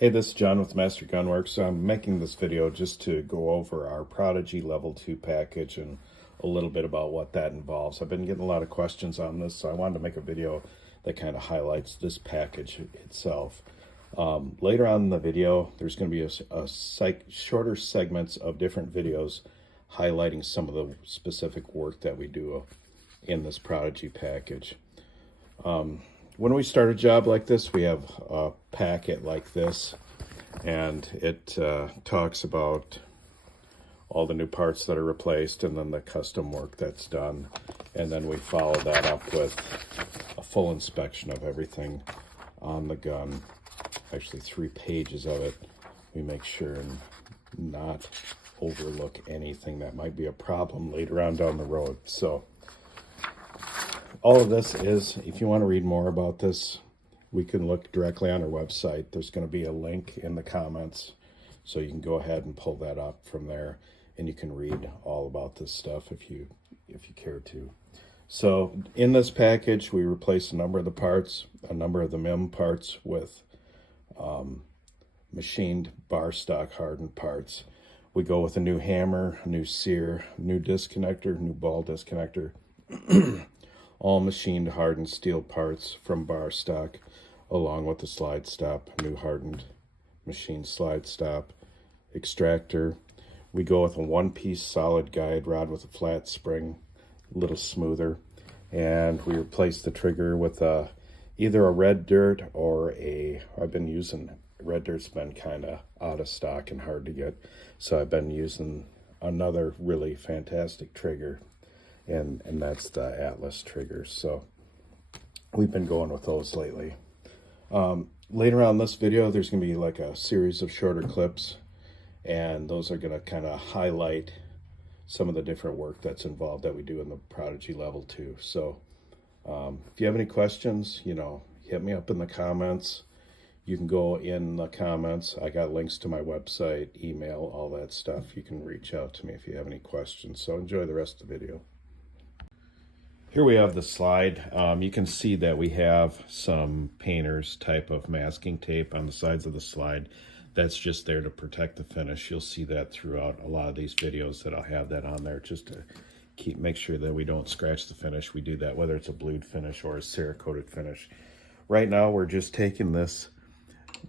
Hey, this is John with Master Gunworks. I'm making this video just to go over our Prodigy Level 2 package and a little bit about what that involves. I've been getting a lot of questions on this, so I wanted to make a video that kind of highlights this package itself. Later on in the video, there's going to be shorter segments of different videos highlighting some of the specific work that we do in this Prodigy package. When we start a job like this, we have a packet like this, and it talks about all the new parts that are replaced and then the custom work that's done. And then we follow that up with a full inspection of everything on the gun. Actually, 3 pages of it. We make sure and not overlook anything that might be a problem later on down the road. So all of this is, if you want to read more about this, we can look directly on our website. There's going to be a link in the comments, so you can go ahead and pull that up from there, and you can read all about this stuff if you care to. So in this package, we replace a number of the parts, a number of the MIM parts with machined bar stock hardened parts. We go with a new hammer, a new sear, new disconnector, new ball disconnector, all machined hardened steel parts from bar stock, along with the slide stop, new hardened machined slide stop, extractor. We go with a 1-piece solid guide rod with a flat spring, a little smoother, and we replace the trigger with either a red dirt or I've been using, red dirt's been kind of out of stock and hard to get, so I've been using another really fantastic trigger, and that's the Atlas triggers. So we've been going with those lately. Later on in this video, there's going to be like a series of shorter clips, and those are going to kind of highlight some of the different work that's involved that we do in the Prodigy Level 2. So if you have any questions, hit me up in the comments. You can go in the comments. I got links to my website, email, all that stuff. You can reach out to me if you have any questions. So enjoy the rest of the video. Here we have the slide. You can see that we have some painter's type of masking tape on the sides of the slide. That's just there to protect the finish. You'll see that throughout a lot of these videos that I'll have that on there just to make sure that we don't scratch the finish. We do that whether it's a blued finish or a Cerakoted finish. Right now we're just taking this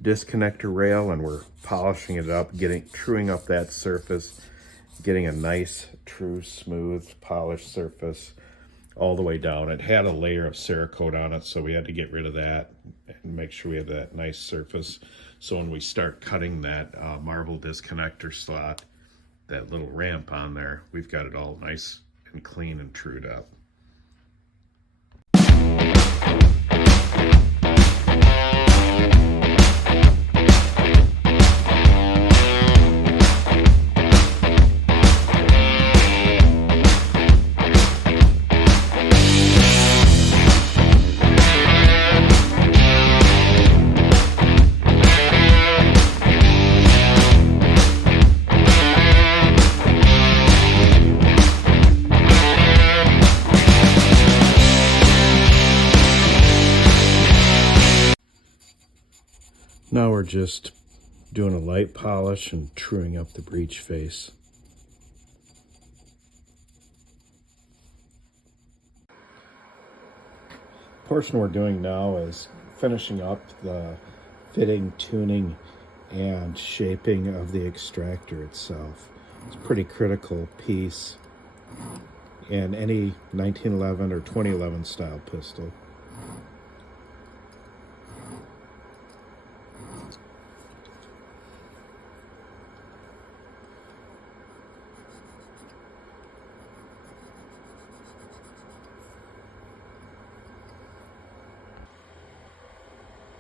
disconnector rail and we're polishing it up, truing up that surface, getting a nice, true, smooth, polished surface all the way down. It had a layer of Cerakote on it, so we had to get rid of that and make sure we have that nice surface. So when we start cutting that marble disconnector slot, that little ramp on there, we've got it all nice and clean and trued up. Now we're just doing a light polish and truing up the breech face. The portion we're doing now is finishing up the fitting, tuning, and shaping of the extractor itself. It's a pretty critical piece in any 1911 or 2011 style pistol.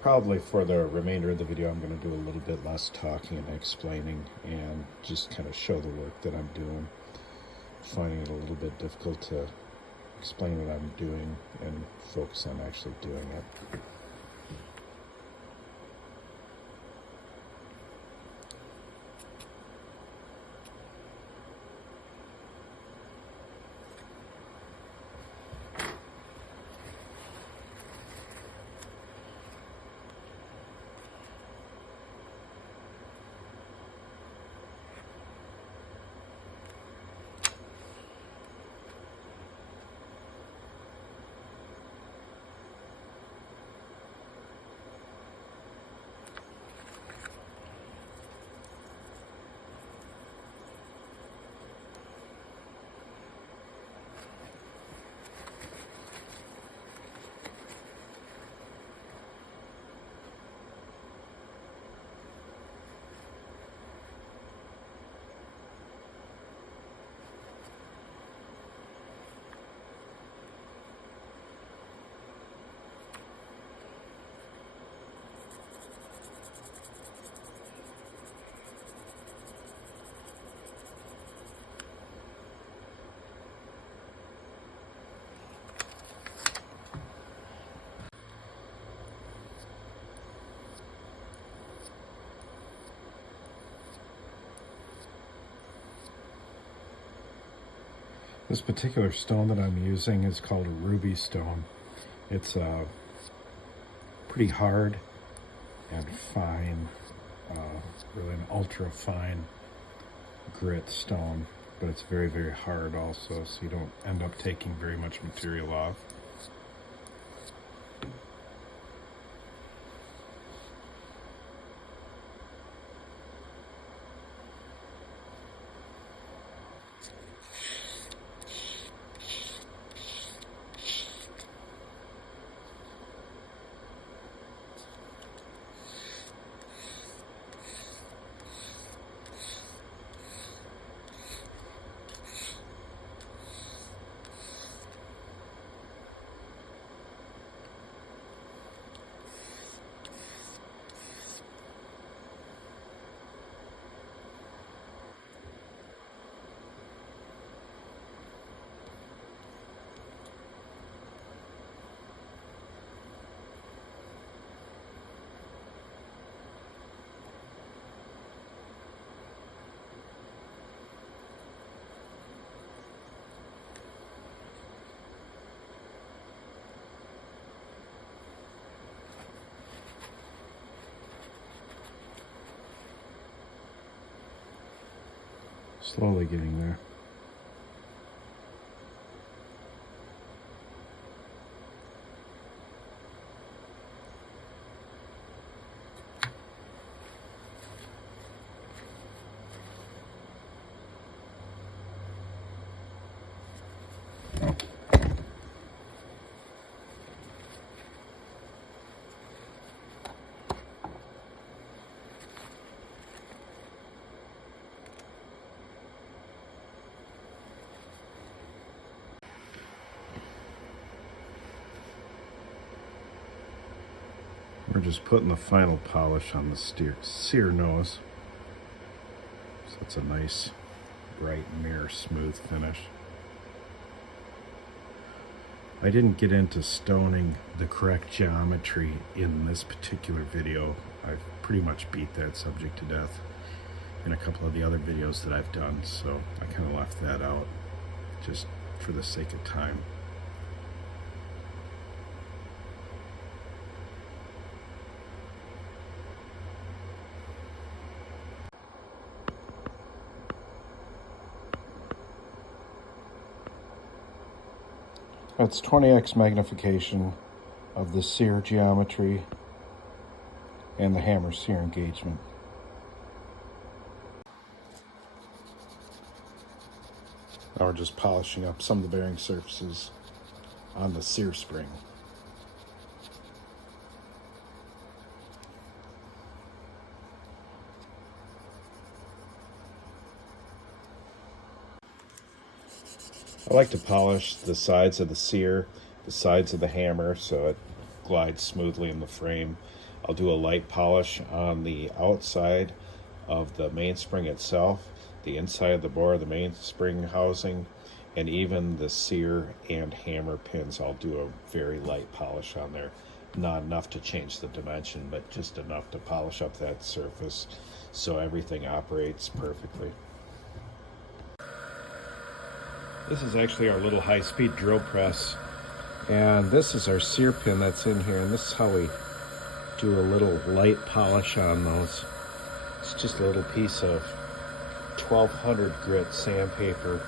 Probably for the remainder of the video, I'm going to do a little bit less talking and explaining and just kind of show the work that I'm doing. Finding it a little bit difficult to explain what I'm doing and focus on actually doing it. This particular stone that I'm using is called a ruby stone. It's pretty hard and fine, really an ultra fine grit stone, but it's very, very hard also, so you don't end up taking very much material off. Slowly getting there. We're just putting the final polish on the sear nose. So it's a nice, bright, mirror smooth finish. I didn't get into stoning the correct geometry in this particular video. I've pretty much beat that subject to death in a couple of the other videos that I've done, so I kind of left that out just for the sake of time. That's 20x magnification of the sear geometry and the hammer sear engagement. Now we're just polishing up some of the bearing surfaces on the sear spring. I like to polish the sides of the sear, the sides of the hammer, so it glides smoothly in the frame. I'll do a light polish on the outside of the mainspring itself, the inside of the bore, the mainspring housing, and even the sear and hammer pins. I'll do a very light polish on there. Not enough to change the dimension, but just enough to polish up that surface so everything operates perfectly. This is actually our little high-speed drill press, and this is our sear pin that's in here, and this is how we do a little light polish on those. It's just a little piece of 1200 grit sandpaper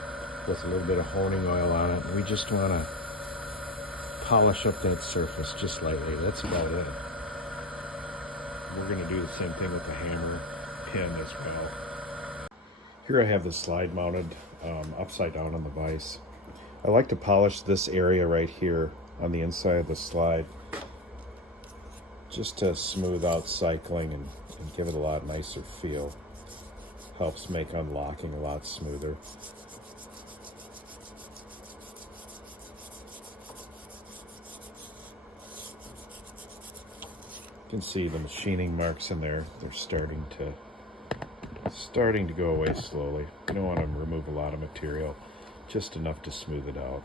with a little bit of honing oil on it, and we just want to polish up that surface just lightly. That's about it. We're going to do the same thing with the hammer pin as well. Here I have the slide mounted upside down on the vise. I like to polish this area right here on the inside of the slide just to smooth out cycling and give it a lot nicer feel. Helps make unlocking a lot smoother. You can see the machining marks in there. They're starting to go away slowly. You don't want to remove a lot of material, just enough to smooth it out.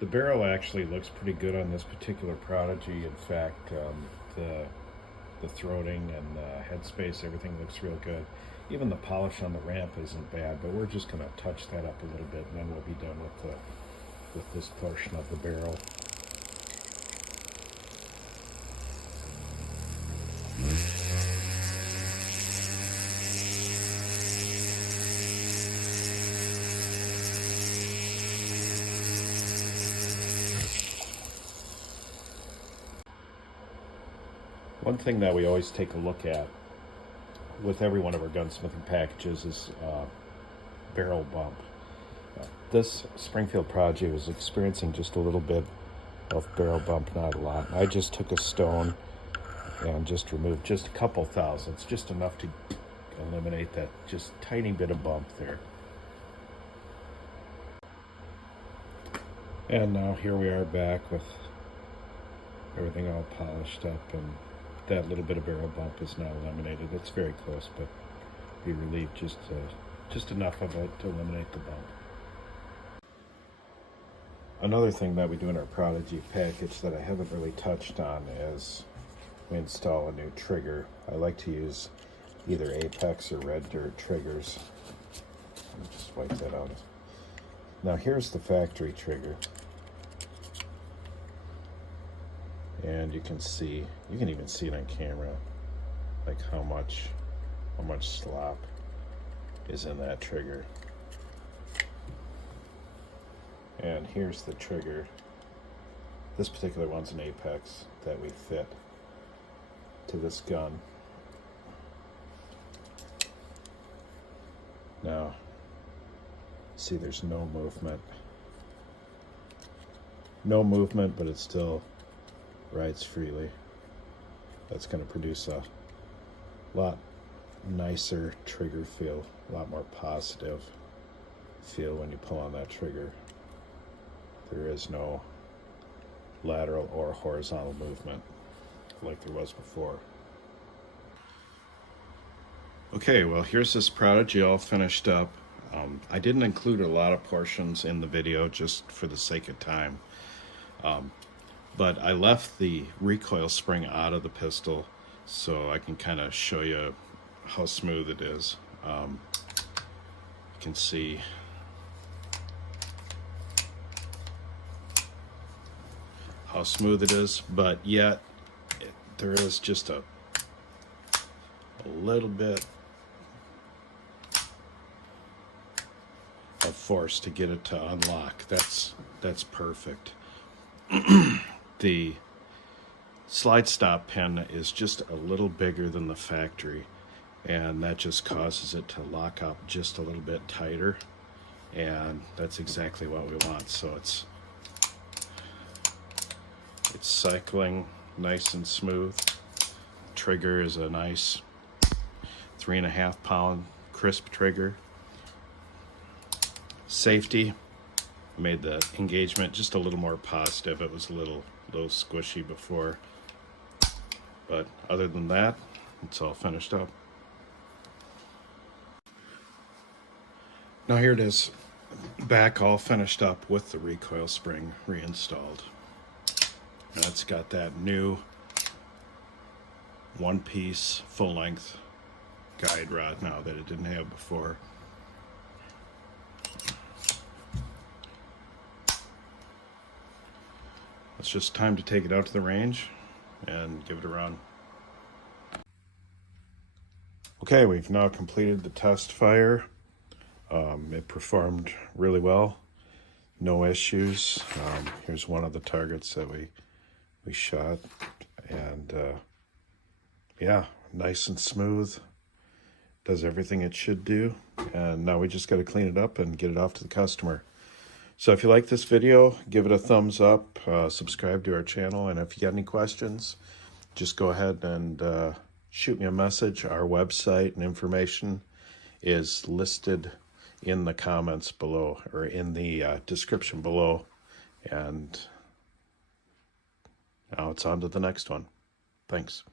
The barrel actually looks pretty good on this particular Prodigy. In fact, the throating and the headspace, everything looks real good. Even the polish on the ramp isn't bad, but we're just going to touch that up a little bit, and then we'll be done with this portion of the barrel. One thing that we always take a look at with every one of our gunsmithing packages is barrel bump. This Springfield Prodigy was experiencing just a little bit of barrel bump, not a lot. I just took a stone and just removed just a couple thousandths, just enough to eliminate that just tiny bit of bump there. And now here we are back with everything all polished up, and that little bit of barrel bump is now eliminated. It's very close, but we relieved just enough of it to eliminate the bump. Another thing that we do in our Prodigy package that I haven't really touched on is we install a new trigger. I like to use either Apex or Red Dirt triggers. Let me just wipe that out. Now here's the factory trigger. And you can even see it on camera, like how much slop is in that trigger. And here's the trigger. This particular one's an Apex that we fit to this gun. Now, see, there's no movement. No movement, but it still rides freely. That's going to produce a lot nicer trigger feel, a lot more positive feel when you pull on that trigger. There is no lateral or horizontal movement like there was before. Okay, well, here's this Prodigy all finished up. I didn't include a lot of portions in the video just for the sake of time. But I left the recoil spring out of the pistol so I can kind of show you how smooth it is. You can see how smooth it is, but yet there is just a little bit of force to get it to unlock. That's perfect. The slide stop pin is just a little bigger than the factory, and that just causes it to lock up just a little bit tighter, and that's exactly what we want. So it's cycling nice and smooth. Trigger is a nice 3.5 pound crisp trigger. Safety made the engagement just a little more positive. It was a little squishy before, but other than that, it's all finished up. Now here it is, back all finished up with the recoil spring reinstalled. Now it's got that new one-piece full-length guide rod now that it didn't have before. It's just time to take it out to the range and give it a run. Okay, we've now completed the test fire. It performed really well, no issues. Here's one of the targets that we shot, and yeah, nice and smooth, does everything it should do, and now we just got to clean it up and get it off to the customer. So if you like this video, give it a thumbs up, subscribe to our channel, and if you got any questions, just go ahead and shoot me a message. Our website and information is listed in the comments below, or in the description below. And now it's on to the next one. Thanks.